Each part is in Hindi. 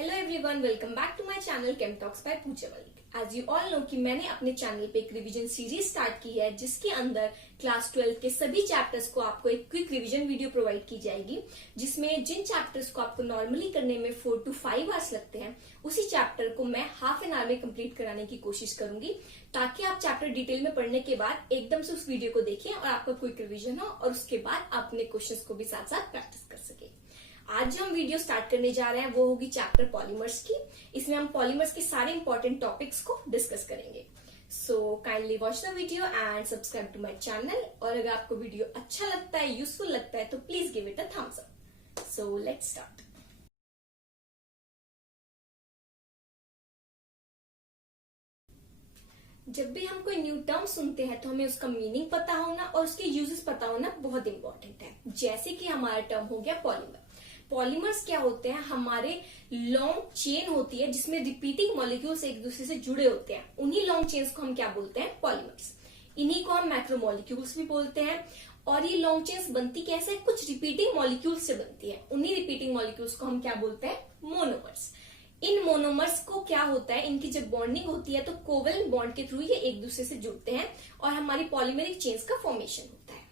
Hello everyone, welcome back to my channel Chem Talks by Pooja Malik. As you all know कि मैंने अपने चैनल पे एक रिवीजन सीरीज स्टार्ट की है जिसके अंदर क्लास 12 के सभी चैप्टर्स को आपको एक क्विक रिवीजन वीडियो प्रोवाइड की जाएगी, जिसमें जिन चैप्टर्स को आपको नॉर्मली करने में 4 to 5 आवर्स लगते हैं उसी चैप्टर को मैं हाफ एन आवर में कंप्लीट कराने की कोशिश करूंगी, ताकि आप चैप्टर डिटेल में पढ़ने के बाद एकदम से उस वीडियो को देखें और आपका क्विक रिविजन हो और उसके बाद आप अपने क्वेश्चंस को भी साथ साथ प्रैक्टिस कर सके। आज जो हम वीडियो स्टार्ट करने जा रहे हैं वो होगी चैप्टर पॉलीमर्स की। इसमें हम पॉलीमर्स के सारे इंपॉर्टेंट टॉपिक्स को डिस्कस करेंगे। So kindly watch the video and subscribe to my channel. और अगर आपको वीडियो अच्छा लगता है, यूजफुल लगता है, तो please give it a thumbs up. So let's start. जब भी हम कोई न्यू टर्म सुनते हैं तो हमें उसका मीनिंग पता होना और उसके यूजेस पता होना बहुत इंपॉर्टेंट है। जैसे कि हमारा टर्म हो गया पॉलीमर। पॉलीमर्स क्या होते हैं? हमारे लॉन्ग चेन होती है जिसमें रिपीटिंग मॉलिक्यूल्स एक दूसरे से जुड़े होते हैं। उन्हीं लॉन्ग चेन्स को हम क्या बोलते हैं? पॉलीमर्स। इन्हीं को हम मैक्रोमोलिक्यूल्स भी बोलते हैं। और ये लॉन्ग चेन्स बनती कैसे? कुछ रिपीटिंग मॉलिक्यूल्स से बनती है। उन्हीं रिपीटिंग मॉलिक्यूल्स को हम क्या बोलते हैं? मोनोमर्स। इन मोनोमर्स को क्या होता है, इनकी जब बॉन्डिंग होती है तो कोवेलेंट बॉन्ड के थ्रू ये एक दूसरे से जुड़ते हैं और हमारी पॉलीमेरिक चेन्स का फॉर्मेशन होता है।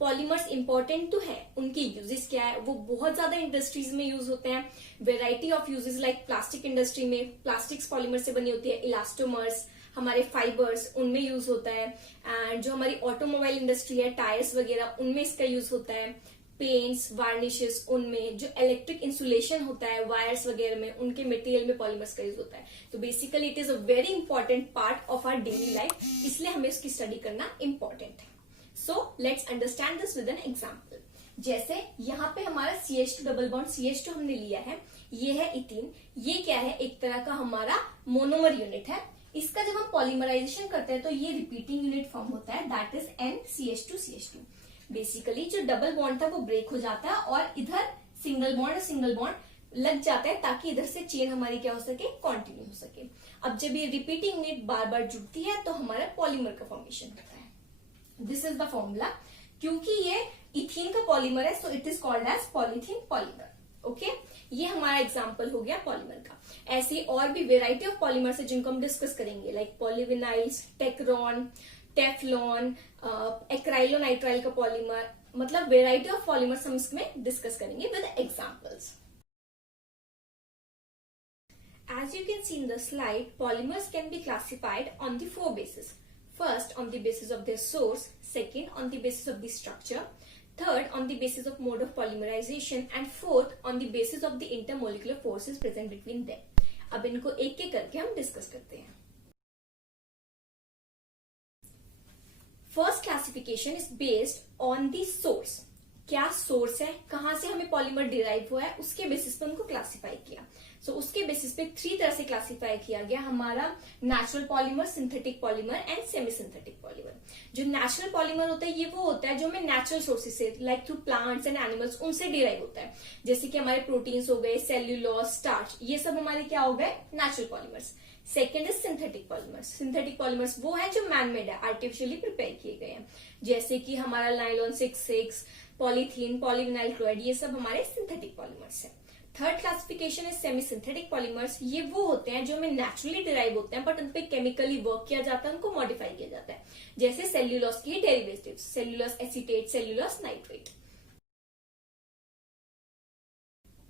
पॉलीमर्स इंपॉर्टेंट तो है, उनके यूजेस क्या है? वो बहुत ज्यादा इंडस्ट्रीज में यूज होते हैं। Variety of uses like plastic industry में प्लास्टिक्स पॉलीमर से बनी होती है। इलास्टोमर्स, हमारे फाइबर्स, उनमें यूज होता है। एंड जो हमारी ऑटोमोबाइल इंडस्ट्री है, टायर्स वगैरह, उनमें इसका यूज होता है। पेंट्स, वार्निशेस, उनमें जो इलेक्ट्रिक इंसुलेशन होता है वायर्स वगैरह में, उनके मटेरियल में पॉलीमर्स का यूज होता है। तो basically it is a very important part of our daily life, इसलिए हमें उसकी स्टडी करना इंपॉर्टेंट है। So let's understand this with an example. जैसे यहाँ पे हमारा CH2 डबल बॉन्ड CH2 हमने लिया है, ये है इथीन। ये क्या है? एक तरह का हमारा मोनोमर यूनिट है। इसका जब हम पॉलीमराइजेशन करते हैं तो ये रिपीटिंग यूनिट फॉर्म होता है, दैट इज NCH2CH2। बेसिकली जो डबल बॉन्ड था वो ब्रेक हो जाता है और इधर सिंगल बॉन्ड लग जाता है, ताकि इधर से चेन हमारी क्या हो सके? कंटिन्यू हो सके। अब जब ये रिपीटिंग यूनिट बार बार जुड़ती है तो हमारा पॉलीमर का फॉर्मेशन होता है। This is the formula. क्योंकि ये इथीन का पॉलीमर है so it is called as polythene polymer. Okay, ये हमारा एग्जांपल हो गया पॉलीमर का। ऐसी और भी वेराइटी ऑफ पॉलीमर्स है जिनको हम डिस्कस करेंगे, लाइक पॉलीविनाइल्स, टेक्रोन, टेफ्लॉन, एक्राइलोनाइट्राइल का पॉलीमर। मतलब वेराइटी ऑफ पॉलीमर्स हम इसमें डिस्कस करेंगे with examples. As you can see in the slide, polymers can be classified on the 4 bases. First, on the basis of their source. Second, on the basis of the structure. Third, on the basis of mode of polymerization. And fourth, on the basis of the intermolecular forces present between them. अब इनको एक एक करके हम डिस्कस करते हैं। First classification is based on the source. क्या सोर्स है, कहां से हमें पॉलीमर डिराइव हुआ है, उसके बेसिस पे उनको क्लासिफाई किया। सो उसके बेसिस पे 3 तरह से क्लासिफाई किया गया हमारा natural polymer, synthetic polymer and semi synthetic polymer. जो नेचुरल पॉलीमर होता है ये वो होता है जो हमें नेचुरल सोर्सेज से, like through plants and animals, उनसे डिराइव होता है। जैसे कि हमारे प्रोटीन्स हो गए, सेल्यूलोज, स्टार्च, ये सब हमारे क्या हो गए? Natural polymers. Second is synthetic polymers. Synthetic polymers वो है जो मैनमेड है, आर्टिफिशियली प्रिपेयर किए गए हैं। जैसे कि हमारा नाइलॉन 6,6, पॉलीथीन, पॉलीविनाइल क्लोराइड, ये सब हमारे सिंथेटिक पॉलीमर्स हैं। Third classification is semi synthetic polymers. ये वो होते हैं जो हमें नेचुरली डिराइव होते हैं बट उन पे केमिकली वर्क किया जाता है, उनको मॉडिफाई किया जाता है। जैसे सेल्यूलोज के derivatives, cellulose acetate, cellulose nitrate.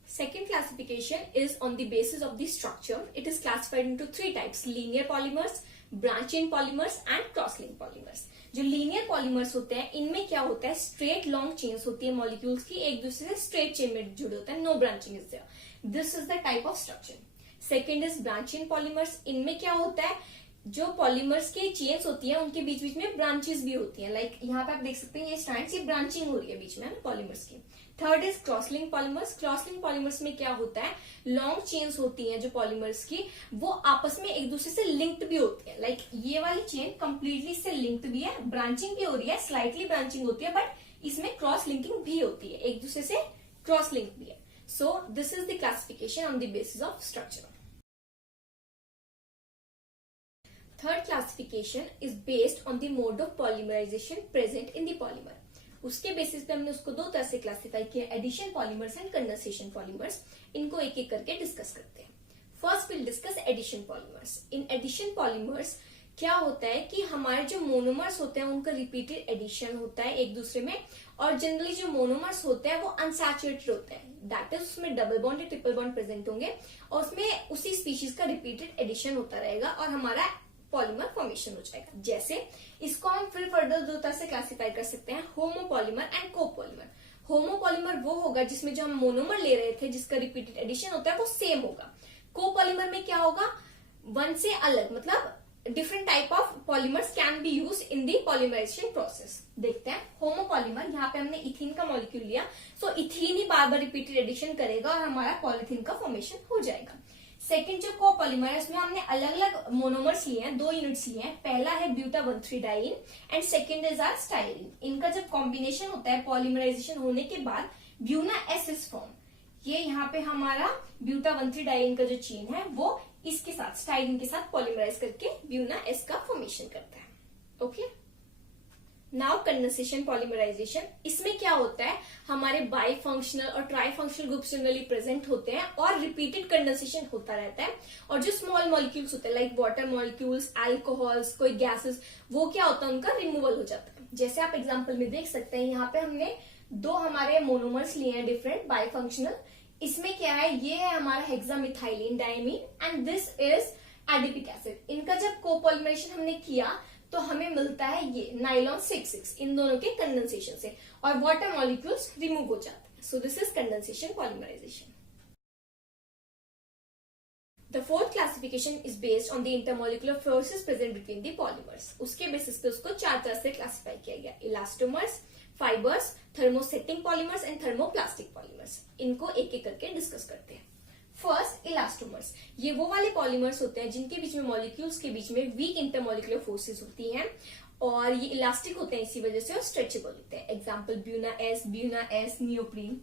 Second classification is on the basis of the structure. It is classified into 3 types: linear polymers, branch chain polymers and cross-linked polymers. जो लीनियर पॉलीमर्स होते हैं इनमें क्या होता है? स्ट्रेट लॉन्ग चेन्स होती है मॉलिक्यूल्स की, एक दूसरे से स्ट्रेट चेन में जुड़े होते हैं, no branching is there. This is the type of structure. Second is branch chain polymers. इनमें क्या होता है? जो पॉलीमर्स के चेन्स होती है उनके बीच बीच में ब्रांचेस भी होती हैं, लाइक यहाँ पे आप देख सकते हैं ये स्ट्रैंड्स, ये ब्रांचिंग हो रही है बीच में पॉलीमर्स की। Third is crosslink polymers. Crosslink polymers में क्या होता है? लॉन्ग चेन्स होती हैं जो पॉलीमर्स की, वो आपस में एक दूसरे से लिंक्ड भी होती है। लाइक ये वाली चेन कंप्लीटली से लिंक्ड भी है, ब्रांचिंग भी हो रही है, स्लाइटली ब्रांचिंग होती है, बट इसमें क्रॉस लिंकिंग भी होती है, एक दूसरे से क्रॉस लिंक भी है। So this is the classification on the basis of structure. Third classification is based on the mode of polymerization present in the polymer. उसके बेसिस पे हमने उसको 2 तरह से क्लासिफाई किया, addition polymers and condensation polymers. इनको एक एक करके डिस्कस करते हैं। First will discuss addition polymers. इन एडिशन पॉलीमर्स क्या होता है कि हमारे जो मोनोमर्स होते हैं उनका रिपीटेड एडिशन होता है एक दूसरे में, और जनरली जो मोनोमर्स होते हैं वो अनसैचुरेटेड होते हैं, दैट इज उसमें डबल बॉन्ड या ट्रिपल बॉन्ड प्रेजेंट होंगे और उसमें उसी स्पीशीज का रिपीटेड एडिशन होता रहेगा और हमारा पॉलीमर फॉर्मेशन हो जाएगा। जैसे इसको हम फिर फर्दर दो तरह से क्लासिफाई कर सकते हैं, होमोपॉलीमर एंड कोपॉलीमर। होमोपॉलीमर वो होगा जिसमें जो हम मोनोमर ले रहे थे जिसका रिपीटेड एडिशन होता है वो सेम होगा। कोपॉलीमर में क्या होगा, वन से अलग, मतलब different type of polymers can be use in the polymerisation process. देखते हैं होमोपॉलीमर, यहाँ पे हमने इथीन का मॉलिक्यूल लिया, सो इथीन ही बार बार रिपीटेड एडिशन करेगा और हमारा पॉलीथीन का फॉर्मेशन हो जाएगा। सेकेंड जो कोपॉलीमर है उसमें हमने अलग अलग मोनोमर्स लिए हैं, 2 यूनिट्स लिए हैं। पहला है ब्यूटा 1,3-डाइन and second is our styrene. इनका जब कॉम्बिनेशन होता है पॉलीमराइजेशन होने के बाद ब्यूना एस इज फॉर्म। ये यहाँ पे हमारा ब्यूटा 1,3-डाइन का जो चेन है वो इसके साथ स्टाइरिन के साथ पॉलीमराइज करके ब्यूना एस का फॉर्मेशन करता है। Okay, now condensation polymerisation. इसमें क्या होता है, हमारे बाई फंक्शनल और trifunctional groups generally present होते हैं और रिपीटेड कंडेंसेशन होता रहता है। और जो स्मॉल मॉलिक्यूल्स होते हैं लाइक वाटर मॉलिक्यूल्स, अल्कोहल्स, कोई गैसेस, वो क्या होता है उनका रिमूवल हो जाता है। जैसे आप एग्जाम्पल में देख सकते हैं, यहाँ पे हमने 2 हमारे मोनोमर्स लिए हैं डिफरेंट बाई फंक्शनल। इसमें क्या है, ये है हमारा hexamethylene diamine and this is adipic acid. इनका जब कोपॉलीमरेशन हमने किया तो हमें मिलता है ये नाइलॉन 6,6 इन दोनों के कंडेंसेशन से, और वाटर मॉलिक्यूल्स रिमूव हो जाते हैं। So this is condensation polymerisation. The fourth classification is based on the intermolecular forces present between the polymers. उसके बेसिस पे उसको 4 तरह से क्लासिफाई किया गया, elastomers, fibres, thermosetting polymers and thermoplastic polymers. इनको एक एक करके डिस्कस करते हैं। First, elastomers. ये वो वाले पॉलीमर्स होते हैं जिनके बीच में मॉलिक्यूल्स के बीच में वीक इंटरमोलिकुलर फोर्सेस होती हैं और ये इलास्टिक होते हैं इसी वजह से और स्ट्रेचेबल होते हैं। Example Buena S, neoprene.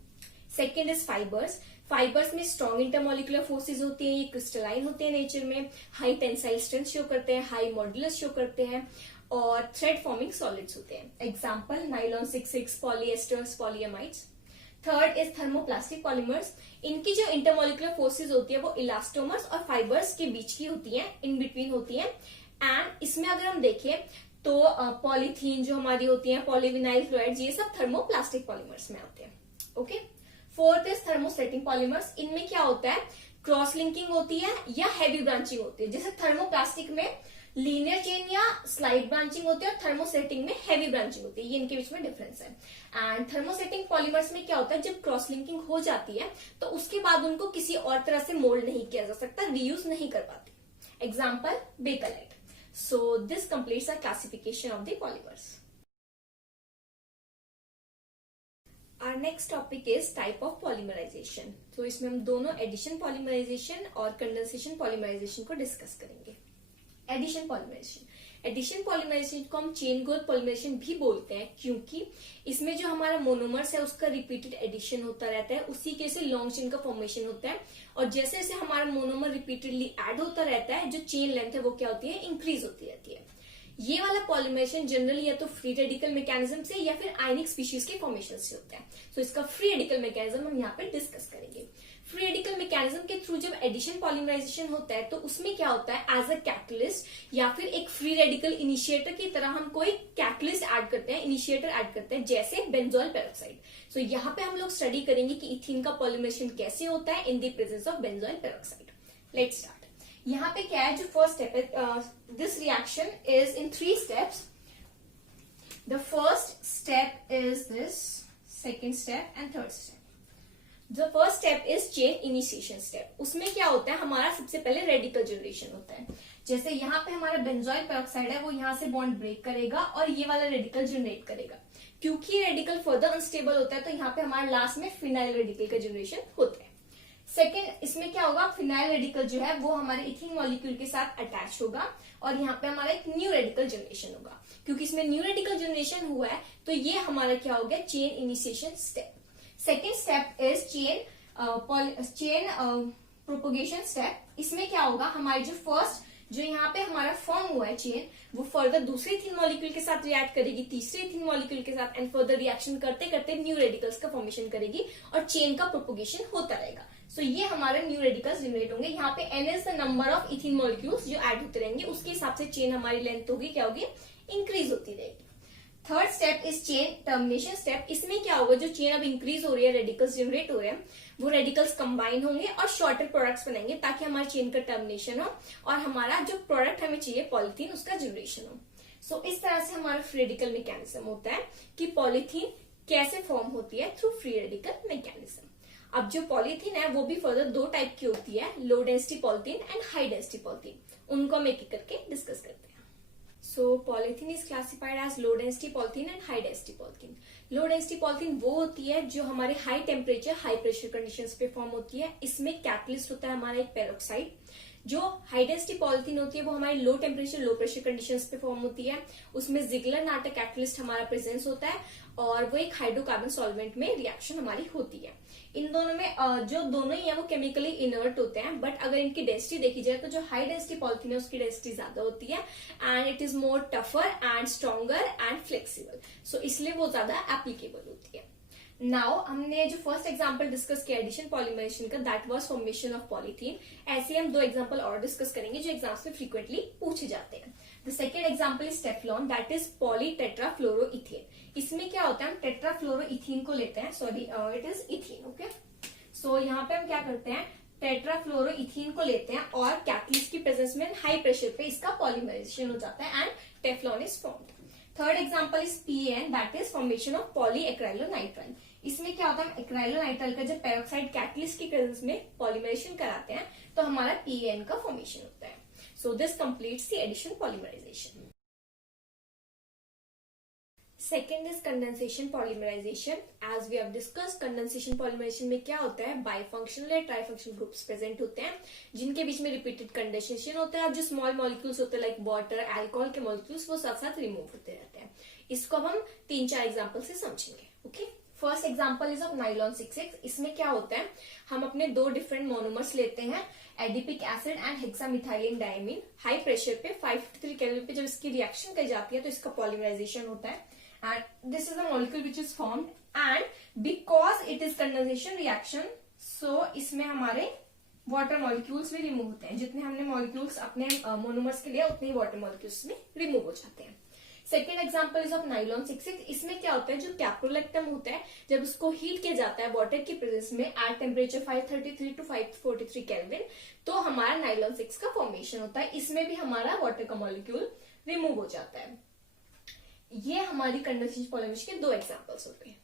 Second is fibres. Fibres में स्ट्रॉन्ग इंटरमोलिकुलर फोर्सेज होती हैं, ये क्रिस्टलाइन होते हैं नेचर में, हाई टेंसाइल स्ट्रेंथ शो करते हैं, हाई मॉड्यूलस शो करते हैं और थ्रेड फॉर्मिंग सॉलिड्स होते हैं। Example nylon 6,6, polyesters, polyamides. Third is thermoplastic polymers. इनकी जो इंटरमोलिकुलर फोर्सेज होती है वो इलास्टोमर्स और फाइबर्स के बीच की होती है, इन बिटवीन होती है। एंड इसमें अगर हम देखें तो पॉलीथीन जो हमारी होती है, पॉलीविनाइल क्लोराइड, ये सब थर्मोप्लास्टिक पॉलीमर्स में आते हैं। Okay, fourth is thermosetting polymers. इनमें क्या होता है, क्रॉस लिंकिंग होती है या हैवी ब्रांचिंग होती है। जैसे थर्मोप्लास्टिक में लीनियर चेन या स्लाइड ब्रांचिंग होती है और थर्मोसेटिंग में हैवी ब्रांचिंग होती है, ये इनके बीच में डिफरेंस है। एंड थर्मोसेटिंग पॉलीमर्स में क्या होता है, जब क्रॉस लिंकिंग हो जाती है तो उसके बाद उनको किसी और तरह से मोल्ड नहीं किया जा सकता, रीयूज नहीं कर पाती। Example Bakelite. So this completes the classification of the polymers. Our next topic is type of polymerization. तो इसमें हम दोनों एडिशन पॉलीमराइजेशन और कंडेंसेशन पॉलीमराइजेशन को डिस्कस करेंगे। एडिशन पॉलीमराइजेशन, एडिशन पॉलीमराइजेशन को हम चेन ग्रोथ पॉलीमराइजेशन भी बोलते हैं क्योंकि इसमें जो हमारा मोनोमर्स है उसका रिपीटेड एडिशन होता रहता है, उसी के से लॉन्ग चेन का फॉर्मेशन होता है और जैसे जैसे हमारा मोनोमर रिपीटेडली ऐड होता रहता है, जो चेन लेंथ है वो क्या होती है, इंक्रीज होती रहती है। ये वाला पॉलीमराइजेशन जनरली या तो फ्री रेडिकल मैकेनिज्म से या फिर आयनिक स्पीशीज के फॉर्मेशन से होता है। सो इसका फ्री रेडिकल मैकेनिज्म हम यहाँ पे डिस्कस करेंगे। फ्री रेडिकल मैकेनिज्म के थ्रू जब एडिशन पॉलीमराइजेशन होता है तो उसमें क्या होता है, एज अ कैटलिस्ट या फिर एक फ्री रेडिकल इनिशिएटर की तरह हम कोई कैटलिस्ट ऐड करते हैं, इनिशिएटर ऐड करते हैं, जैसे बेंजोइल पेरोक्साइड। सो यहाँ पे हम लोग स्टडी करेंगे कि इथीन का पॉलीमराइजेशन कैसे होता है in the presence of benzoyl peroxide. Let's start. यहाँ पे क्या है, जो फर्स्ट स्टेप है, this reaction is in 3 steps. The first step is this, second step and third step. The first step is chain initiation step. उसमें क्या होता है, हमारा सबसे पहले रेडिकल जनरेशन होता है। जैसे यहाँ पे हमारा बेंजोइल पेरोक्साइड है, वो यहाँ से बॉन्ड ब्रेक करेगा और ये वाला रेडिकल जनरेट करेगा। क्योंकि रेडिकल फर्दर अनस्टेबल होता है तो यहाँ पे हमारे लास्ट में फिनाइल रेडिकल का जनरेशन होता है। सेकेंड, इसमें क्या होगा, फिनाइल रेडिकल जो है वो हमारे इथीन मॉलिक्यूल के साथ अटैच होगा और यहाँ पे हमारा एक न्यू रेडिकल जनरेशन होगा। क्योंकि इसमें न्यू रेडिकल जनरेशन हुआ है तो ये हमारा क्या हो गया, chain initiation step. Second step is chain propagation step. इसमें क्या होगा, हमारी जो फर्स्ट जो यहाँ पे हमारा फॉर्म हुआ है चेन, वो फर्दर दूसरे इथीन मॉलिक्यूल के साथ रिएक्ट करेगी, तीसरे इथीन मॉलिक्यूल के साथ, एंड फर्दर रिएक्शन करते करते न्यू रेडिकल्स का फॉर्मेशन करेगी और चेन का प्रोपोगेशन होता रहेगा। सो ये हमारे न्यू रेडिकल्स जनरेट होंगे। यहाँ पे n is the number of ethene molecules जो ऐड होते रहेंगे, उसके हिसाब से चेन हमारी लेंथ होगी, क्या होगी, इंक्रीज होती रहेगी। Third step is chain termination step. इसमें क्या होगा, जो चेन अब इंक्रीज हो रही है, रेडिकल्स जनरेट हो रहे हैं, वो रेडिकल्स कंबाइन होंगे और शॉर्टर प्रोडक्ट्स बनेंगे ताकि हमारी चेन का टर्मिनेशन हो और हमारा जो प्रोडक्ट हमें चाहिए पॉलिथीन, उसका जनरेशन हो। सो इस तरह से हमारा फ्री रेडिकल मैकेनिज्म होता है कि पॉलिथीन कैसे फॉर्म होती है, थ्रू फ्री रेडिकल मैकेनिज्म। अब जो पॉलिथीन है वो भी फर्दर दो टाइप की होती है, low density polythene and high density polythene. उनको हम एक एक करके डिस्कस करते हैं। So polythene is classified as low density polythene and high density polythene. Low density polythene वो होती है जो हमारे high temperature high pressure conditions पे फॉर्म होती है। इसमें कैटलिस्ट होता है हमारा एक पेरोक्साइड। जो हाई डेंसिटी पॉलिथीन होती है वो हमारी low temperature low pressure conditions पे फॉर्म होती है। उसमें जिगलर नाटक कैटलिस्ट हमारा प्रेजेंस होता है और वो एक हाइड्रोकार्बन सॉल्वेंट में रिएक्शन हमारी होती है। इन दोनों में जो दोनों ही है वो केमिकली इनर्ट होते हैं, बट अगर इनकी डेंसिटी देखी जाए तो जो हाई डेंसिटी पॉलिथीन है उसकी डेंसिटी ज्यादा होती है and it is more tougher and stronger and flexible. So इसलिए वो ज्यादा एप्लीकेबल होती है। नाउ हमने जो फर्स्ट एग्जांपल डिस्कस किया एडिशन पॉलीमराइजेशन का, that was formation of polythene. ऐसे हम दो एग्जांपल और डिस्कस करेंगे जो एग्जाम्स में फ्रीक्वेंटली पूछे जाते हैं। The second example is Teflon, that is polytetrafluoroethene. इसमें क्या होता है, हम टेट्राफ्लोरोइथीन को लेते हैं, sorry it is ethene, okay. So यहाँ पे हम क्या करते हैं, टेट्राफ्लोरोइथीन को लेते हैं और कैटलिस्ट की प्रेजेंस में हाई प्रेशर पे इसका पॉलीमराइजेशन हो जाता है and Teflon is formed. Third example is PAN, that is formation of polyacrylonitrile. इसमें क्या होता है, हम एक्राइलोनाइट्राइल का जब पेरोक्साइड कैटलिस्ट की प्रेजेंस में पॉलीमराइजेशन कराते हैं तो हमारा PAN का फॉर्मेशन होता है। So this completes the addition polymerization. Second is condensation polymerization. As we have discussed, condensation polymerization में क्या होता है, बाइफंक्शनल या ट्राइफंक्शनल ग्रुप्स प्रेजेंट होते हैं जिनके बीच में रिपीटेड कंडेंसेशन होता है और जो स्मॉल मॉलिक्यूल्स होते हैं लाइक वाटर, अल्कोहल के मॉलिक्यूल्स, वो साथ साथ रिमूव होते रहते हैं। इसको हम 3-4 एग्जाम्पल से समझेंगे, okay. First example is of nylon 6,6। इसमें क्या होता है, हम अपने दो डिफरेंट मोनोमर्स लेते हैं, adipic acid and hexamethylene diamine. High pressure पे 553 केल्विन पे जब इसकी रिएक्शन की जाती है तो इसका पॉलीमराइजेशन होता है and this is the molecule which is formed and because it is condensation reaction, so इसमें हमारे वाटर मॉलिक्यूल्स भी रिमूव होते हैं। जितने हमने मॉलिक्यूल्स अपने मोनोमर्स के लिए उतने ही वाटर मॉलिक्यूल्स में रिमूव हो जाते हैं। Second example is of nylon 6,6। इसमें क्या होता है, जो कैप्रोलैक्टम होता है जब उसको हीट किया जाता है वाटर की प्रेजेंस में एट टेम्परेचर 533 to 543 केल्विन, तो हमारा नाइलॉन 6 का फॉर्मेशन होता है। इसमें भी हमारा वाटर का मॉलिक्यूल रिमूव हो जाता है। ये हमारी कंडेंसेशन पॉलीमराइजेशन के दो एग्जांपल्स होते हैं।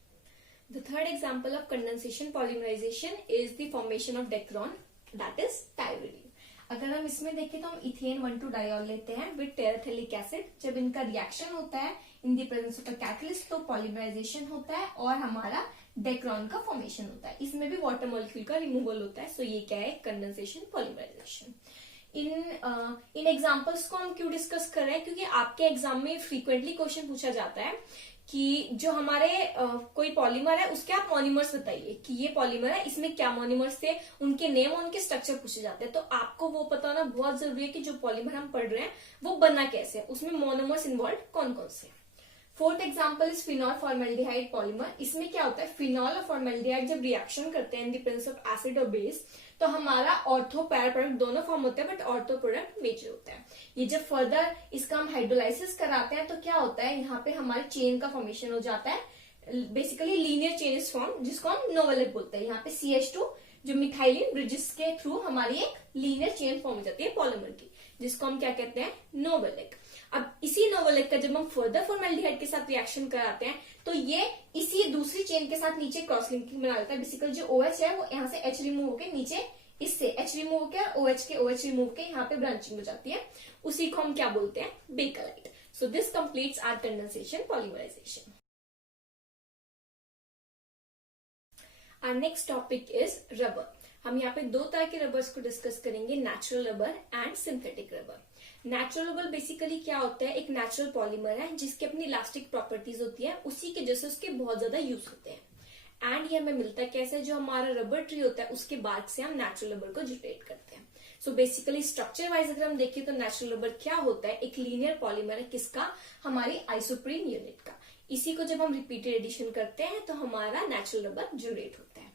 The third example of condensation polymerization is the formation of Dacron, that is टाइरोडीन। अगर हम इसमें देखें तो हम इथेन 1,2-डायोल लेते हैं विद टेराथेलिक एसिड। जब इनका रिएक्शन होता है in the presence of a catalyst तो पॉलीमराइजेशन होता है और हमारा डेक्रोन का फॉर्मेशन होता है। इसमें भी वाटर मॉलिक्यूल का रिमूवल होता है। सो ये क्या है, कंडेंसेशन पॉलीमराइजेशन। इन एग्जाम्पल्स को हम क्यों डिस्कस कर रहे हैं, क्योंकि आपके एग्जाम में फ्रीक्वेंटली क्वेश्चन पूछा जाता है कि जो हमारे कोई पॉलीमर है उसके आप मॉनिमर्स बताइए कि ये पॉलीमर है, इसमें क्या मॉनिमर्स थे, उनके नेम और उनके स्ट्रक्चर पूछे जाते हैं। तो आपको वो पता होना बहुत जरूरी है कि जो पॉलीमर हम पढ़ रहे हैं वो बनना कैसे है, उसमें मोनोमर्स इन्वॉल्व कौन कौन से। Fourth example is phenol formaldehyde polymer. इसमें क्या होता है, फिनॉल और फॉर्मेल्डिहाइड जब रिएक्शन करते हैं in the presence of acid और बेस तो हमारा ऑर्थो पैरा प्रोडक्ट दोनों फॉर्म होते हैं, बट ऑर्थो प्रोडक्ट मेजर होता है। ये जब फर्दर इसका हम हाइड्रोलाइसिस कराते हैं तो क्या होता है, यहाँ पे हमारे चेन का फॉर्मेशन हो जाता है। Basically linear chain is form जिसको हम नोवेलिक बोलते हैं। यहाँ पे CH2 जो मिथाइलिन ब्रिजेस के थ्रू हमारी एक लीनियर चेन फॉर्म हो जाती है पॉलीमर की, जिसको हम क्या कहते हैं, नोवेलिक। अब इसी नोवेलिक का जब हम फर्दर फॉर्मेल्डिहाइड के साथ रिएक्शन कराते हैं तो ये इसी दूसरी चेन के साथ नीचे क्रॉस लिंकिंग बना लेता है। बेसिकली जो OH है वो यहाँ से H रिमूव होकर नीचे इससे H रिमूव होकर OH के OH रिमूव के यहाँ पे ब्रांचिंग हो जाती है। उसी को हम क्या बोलते हैं, Bakelite. So this completes our condensation polymerisation. Our next topic is rubber. हम यहाँ पे दो तरह के रबर्स को डिस्कस करेंगे, natural rubber and synthetic rubber. Natural rubber basically क्या होता है, एक नेचुरल पॉलीमर है जिसकी अपनी इलास्टिक प्रॉपर्टीज होती है, उसी के जैसे उसके बहुत ज्यादा यूज होते हैं। एंड ये हमें मिलता है कैसे, जो हमारा रबर ट्री होता है उसके बाद से हम नेचुरल रबर को जनरेट करते हैं। सो बेसिकली स्ट्रक्चर वाइज अगर हम देखें तो नेचुरल रबर क्या होता है, एक लीनियर पॉलीमर है, किसका, हमारी आइसोप्रीन यूनिट का। इसी को जब हम रिपीटेड एडिशन करते हैं तो हमारा नेचुरल रबर जनरेट होता है।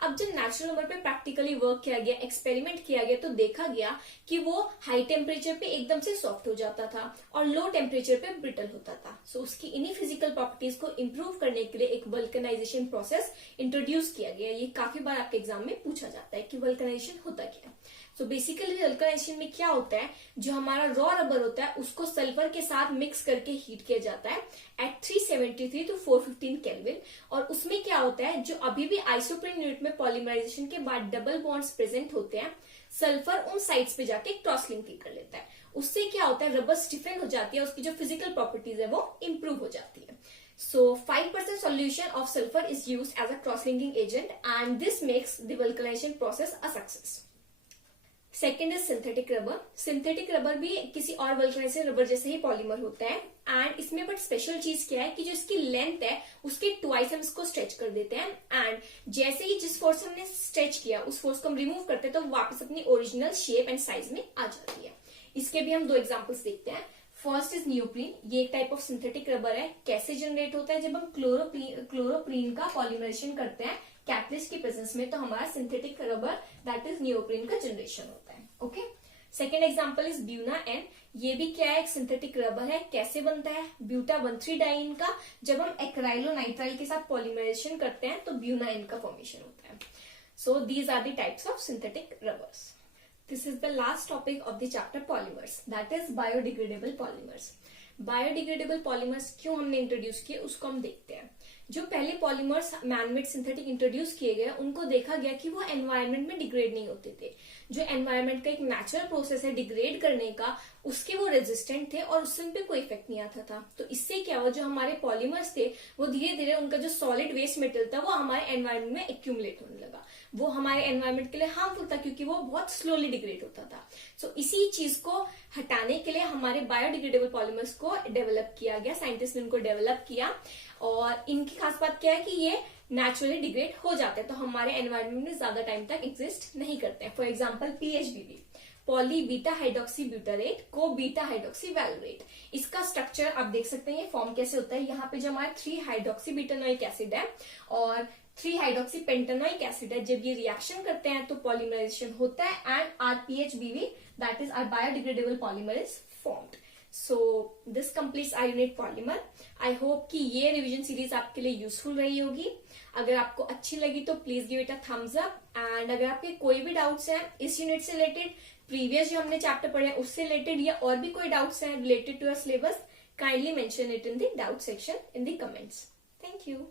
अब जब नेचुरल नंबर पे प्रैक्टिकली वर्क किया गया, एक्सपेरिमेंट किया गया, तो देखा गया कि वो हाई टेम्परेचर पे एकदम से सॉफ्ट हो जाता था और लो टेम्परेचर पे ब्रिटल होता था। सो उसकी इन्हीं फिजिकल प्रॉपर्टीज को इम्प्रूव करने के लिए एक वल्कनाइजेशन प्रोसेस इंट्रोड्यूस किया गया। ये काफी बार आपके एग्जाम में पूछा जाता है कि वल्कनाइजेशन होता क्या है। सो बेसिकली वल्कनाइजेशन में क्या होता है, जो हमारा रॉ रबर होता है उसको सल्फर के साथ मिक्स करके हीट किया जाता है एट 373 to 415 केल्विन। और उसमें क्या होता है, जो अभी भी आइसोप्रीन यूनिट में पॉलीमराइजेशन के बाद डबल बॉन्ड्स प्रेजेंट होते हैं, सल्फर उन साइड्स पे जाके क्रॉस लिंकिंग कर लेता है। उससे क्या होता है, रबर स्टिफन हो जाती है, उसकी जो फिजिकल प्रॉपर्टीज है वो इंप्रूव हो जाती है। So 5% solution of sulfur is used as a cross-linking agent and this makes the vulcanization process a success. Second is synthetic rubber. Synthetic rubber भी किसी और वल्कनाइजेशन रबर जैसे ही पॉलीमर होता है एंड इसमें बट स्पेशल चीज क्या है कि जो इसकी लेंथ है उसके ट्वाइस हम इसको स्ट्रेच कर देते हैं एंड जैसे ही जिस फोर्स हमने स्ट्रेच किया उस फोर्स को हम रिमूव करते हैं तो वापस अपनी ओरिजिनल शेप एंड साइज में आ जाती है। इसके भी हम दो एग्जाम्पल्स देखते हैं। First is neoprene. ये एक टाइप ऑफ सिंथेटिक रबर है। कैसे जनरेट होता है, जब हम क्लोरोप्रीन का पॉलीमराइजेशन करते हैं कैटलिस्ट की प्रेजेंस में, तो हमारा synthetic rubber that is neoprene का जनरेशन होता है। Okay, second example is Buna N. ये भी क्या है, एक सिंथेटिक रबर है। कैसे बनता है, ब्यूटा 1,3 डाइन का जब हम एक्राइलोनाइट्राइल के साथ पॉलीमराइजेशन करते हैं तो ब्यूना एन का फॉर्मेशन होता है। So these are the types of synthetic rubbers. This is the last topic of the chapter polymers, that is biodegradable polymers. Biodegradable polymers क्यों हमने इंट्रोड्यूस किए उसको हम देखते हैं। जो पहले पॉलीमर्स मैनमेड सिंथेटिक इंट्रोड्यूस किए गए उनको देखा गया कि वो एनवायरनमेंट में डिग्रेड नहीं होते थे। जो एनवायरनमेंट का एक नेचुरल प्रोसेस है डिग्रेड करने का, उसके वो रेजिस्टेंट थे और उससे पे कोई इफेक्ट नहीं आता था। तो इससे क्या हुआ, जो हमारे पॉलीमर्स थे वो धीरे धीरे उनका जो सॉलिड वेस्ट मटेरियल था वो हमारे एनवायरनमेंट में एक्यूमुलेट होने लगा। वो हमारे एनवायरनमेंट के लिए हार्मफुल था क्योंकि वो बहुत स्लोली डिग्रेड होता था। सो इसी चीज को हटाने के लिए हमारे बायोडिग्रेडेबल पॉलीमर्स को डेवलप किया गया। साइंटिस्ट ने उनको डेवलप किया और इनकी खास बात क्या है कि ये नेचुरली डिग्रेड हो जाते हैं, तो हमारे एनवायरनमेंट में ज्यादा टाइम तक एग्जिस्ट नहीं करते हैं। For example PHBV, poly beta hydroxy butyrate co beta hydroxy valerate. इसका स्ट्रक्चर आप देख सकते हैं, ये फॉर्म कैसे होता है। यहाँ पे जो हमारा 3 हाइड्रोक्सी ब्यूटानोइक एसिड है और 3 हाइड्रोक्सी पेंटानोइक एसिड है, जब ये रिएक्शन करते हैं तो पॉलीमराइजेशन होता है and our PHBV that is our biodegradable polymer is formed. So this completes our unit polymer. I hope कि ये रिवीजन सीरीज आपके लिए यूजफुल रही होगी। अगर आपको अच्छी लगी तो please give it a thumbs up and अगर आपके कोई भी डाउट्स हैं इस यूनिट से रिलेटेड, प्रीवियस जो हमने चैप्टर पढ़े हैं उससे रिलेटेड या और भी कोई डाउट्स हैं related to your syllabus, kindly mention it in the doubt section in the comments. Thank you.